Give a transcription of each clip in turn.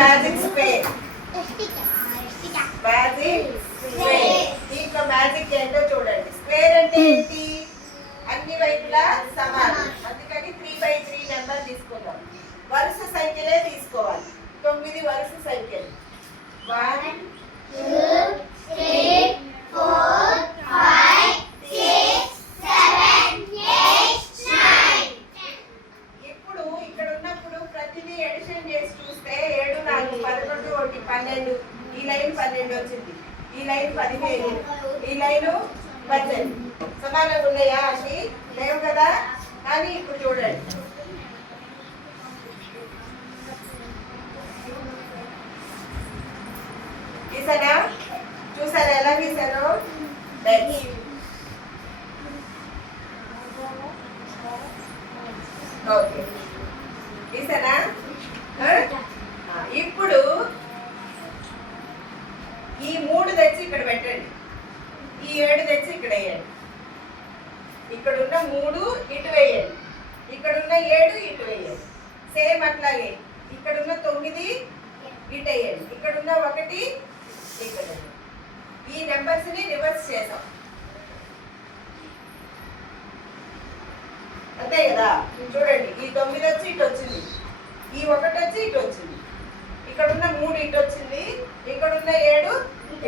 Magic square. Magic square. దీంట్లో magic ఏంటో చూడండి. స్క్వేర్ అంటే ఏంటి? అన్ని వైపులా సమానం. అందుకని 3/3 నెంబర్ తీసుకుందాం. వరుస సంఖ్యలే తీసుకోవాలి. 9 వరుస సంఖ్యలు. 1 2 3 4 5 6 7 8 9. ఇప్పుడు ఇక్కడ ఉన్నప్పుడు ప్రతిదీ ఎడిషన్ చేసి చూస్తే 7 4 11 1 12. ఈ లైన్ 12 వచ్చింది. ఈ లైన్ 15. ఈ లైన్ 18. సమానంగా ఉన్నాయా? అన్ని లేవు కదా. కానీ ఇప్పుడు చూడండి, గీసానా? చూసారా ఎలా గీసాను? ఓకే, గీసానా? ఇప్పుడు ఈ 3 తెచ్చి ఇక్కడ పెట్టండి. ఈ 7 తెచ్చి ఇక్కడ వేయండి. ఇక్కడ ఉన్న 3 ఇటు వేయండి. ఇక్కడ ఉన్న 7 ఇటు వేయండి. సేమ్ అట్లాగే ఇక్కడ ఉన్న 9 ఇటు వేయండి. ఇక్కడ ఉన్న 1 ఇక్కడ. ఈ నెంబర్స్ ని రివర్స్ చేసాం, అంతే కదా. చూడండి, ఈ 9 వచ్చి ఇటు వచ్చింది, ఈ 1 వచ్చి ఇటు వచ్చింది, ఇక్కడ ఉన్న 3 ఇటు వచ్చింది, ఇక్కడ ఉన్న 7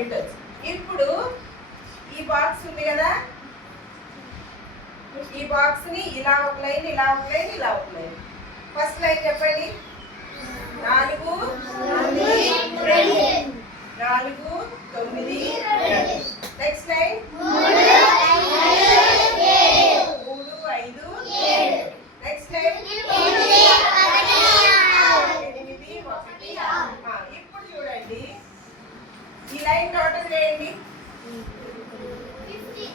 ఇటు వచ్చింది. ఇప్పుడు ఈ బాక్స్ ఉంది కదా, ఈ బాక్స్ ని ఇలా ఒక లైన్, ఇలా ఒక లైన్, ఇలా ఒక లైన్. ఫస్ట్ లైన్ చెప్పండి. 4 9 2. Next line 3 5 7. Next line 8 1. ఇప్పుడు చూడండి, ఈ లైన్ టోటల్ చేయండి.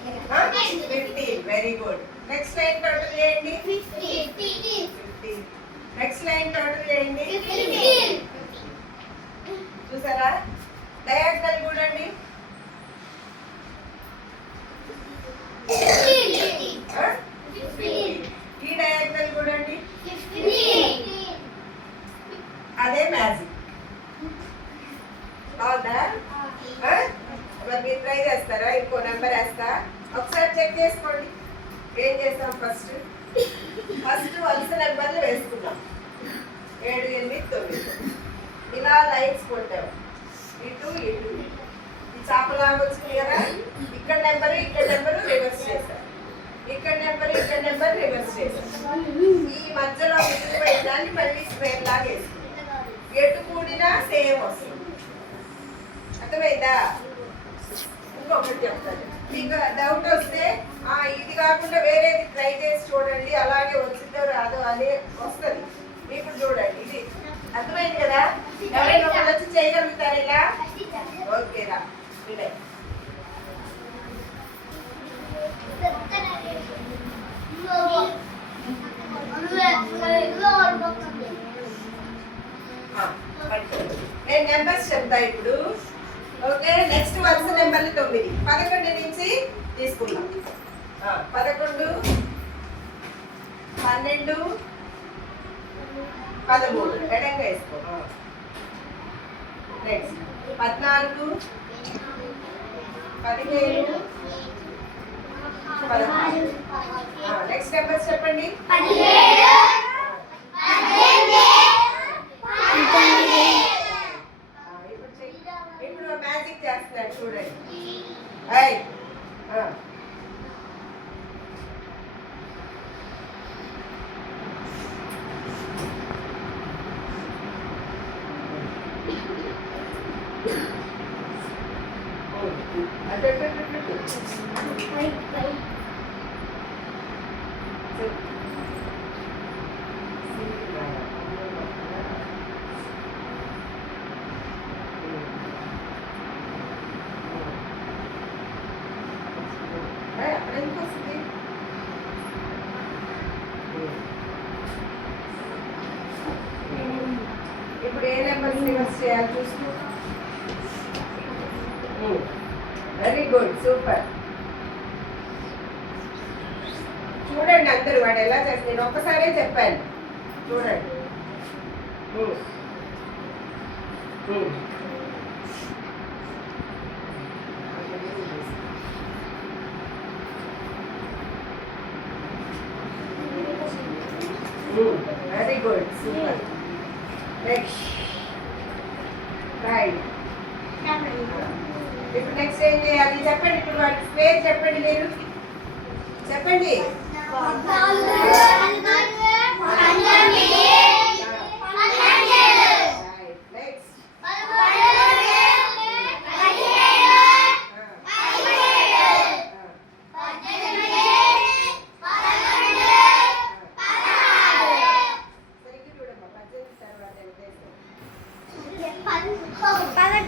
15. Very good. Next line total చేయండి. 15. నెక్స్ట్ లైన్ టోటల్ చేయండి. 15. చూసారా? డయాగ్నల్ చూడండి. ఈ డయాగ్నల్ చూడండి. అదే మ్యాజిక్. అవునా? మరి మీరు ట్రై చేస్తారా? ఇంకో నెంబర్ వేస్తా, ఒకసారి చెక్ చేసుకోండి. ఏం చేస్తాం? ఫస్ట్ వరుస నెంబర్లు వేసుకున్నాం. 7 8 9. ఇలా లైన్స్ కొట్టాం, ఇటు ఇటు. ఈ చాపలాగా వచ్చింది కదా. ఇక్కడ నెంబరు రివర్స్ చేశారు. ఇక్కడ నెంబర్ రివర్స్ చేశారు. ఈ మధ్యలో మిగిలిపోయిన దాన్ని మళ్ళీ స్క్వేర్ లాగా వేసుకుంటాం. ఎటు కూడినా సేమ్ వస్తుంది. అర్థమైందా? ఇంకొకటి చెప్తాను, మీకు డౌట్ వస్తే ఇది కాకుండా వేరేది ట్రై చేసి చూడండి, అలాగే వచ్చిందో రాదో అదే వస్తుంది. ఇప్పుడు చూడండి, ఇది అర్థమైంది కదా. ఎవరైనా ఒకళ్ళు వచ్చి చేయగలుగుతారు ఇలా? ఓకేరా. నేను నెంబర్స్ చెప్తా ఇప్పుడు. ఓకే, నెక్స్ట్ వరుస నెంబర్లు 9. 11 నుంచి తీసుకుందాం. 11 12 13 ఎడంగా వేసుకో. నెక్స్ట్ 14 15 16. నెక్స్ట్ నెంబర్స్ చెప్పండి. 17 ఇప్పుడు మ్యాజిక్ చేస్తున్నాడు చూడండి. ఇప్పుడు ఏ నెంబర్ రివర్స్ చేయాలి చూసుకో. Very good, super. చూడండి అందరూ వాడు ఎలా చేస్తాను. నేను ఒక్కసారే చెప్పాను, చూడండి. Very good super next right ఇప్పుడు నెక్స్ట్ ఏం చేయాలి చెప్పండి ఇప్పుడు వాటి స్క్వేర్ చెప్పండి మీరు చెప్పండి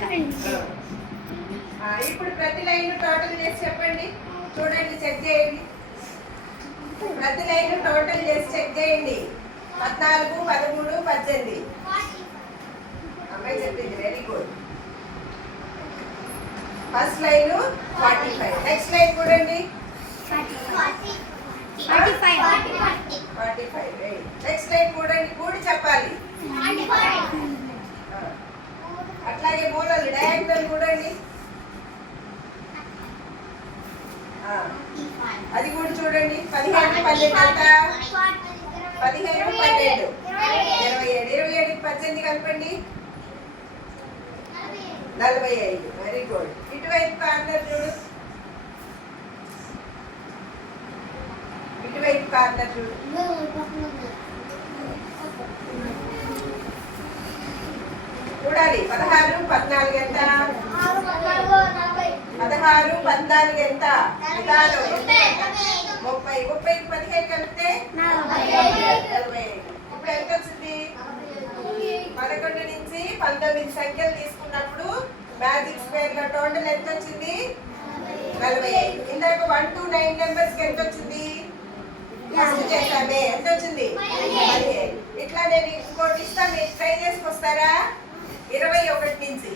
నెక్స్ట్ ఇప్పుడు ప్రతి లైన్ టోటల్ చేసి చెప్పండి చూడండి చెక్ చేయండి ప్రతి లైన్ టోటల్ చేసి చెక్ చేయండి 14 13 18 అమ్మాయి చెప్పింది very good first line 45 next line చూడండి 45 నెక్స్ట్ లైన్ చూడండి కూడి చెప్పాలి అట్లాగే మూలలు డయాగ్నల్ చూడండి అది కూడా చూడండి 15 12 ఎంత 15 12 27 18 కలపండి 45 వెరీ గుడ్ ఇటువైపు కార్నర్ చూడు ఇటువైపు కార్నర్ చూడు చూడాలి 16 14 ఎంత 16 14 ఎంత 30 30 15 కలిపితే 45 ఇప్పుడు ఎంత వచ్చింది 11 నుంచి 19 సంఖ్యలు తీసుకున్నప్పుడు మ్యాజిక్ స్క్వేర్ లో టోటల్ ఎంత వచ్చింది 45 ఇందాక 1 to 9 నెంబర్స్ కి ఎంత వచ్చింది ఫస్ట్ చేసామే ఎంత వచ్చింది 15 ఇట్లా నేను ఇంకోటి ఇస్తా మీరు ట్రై చేసుకొస్తారా 21 నుంచి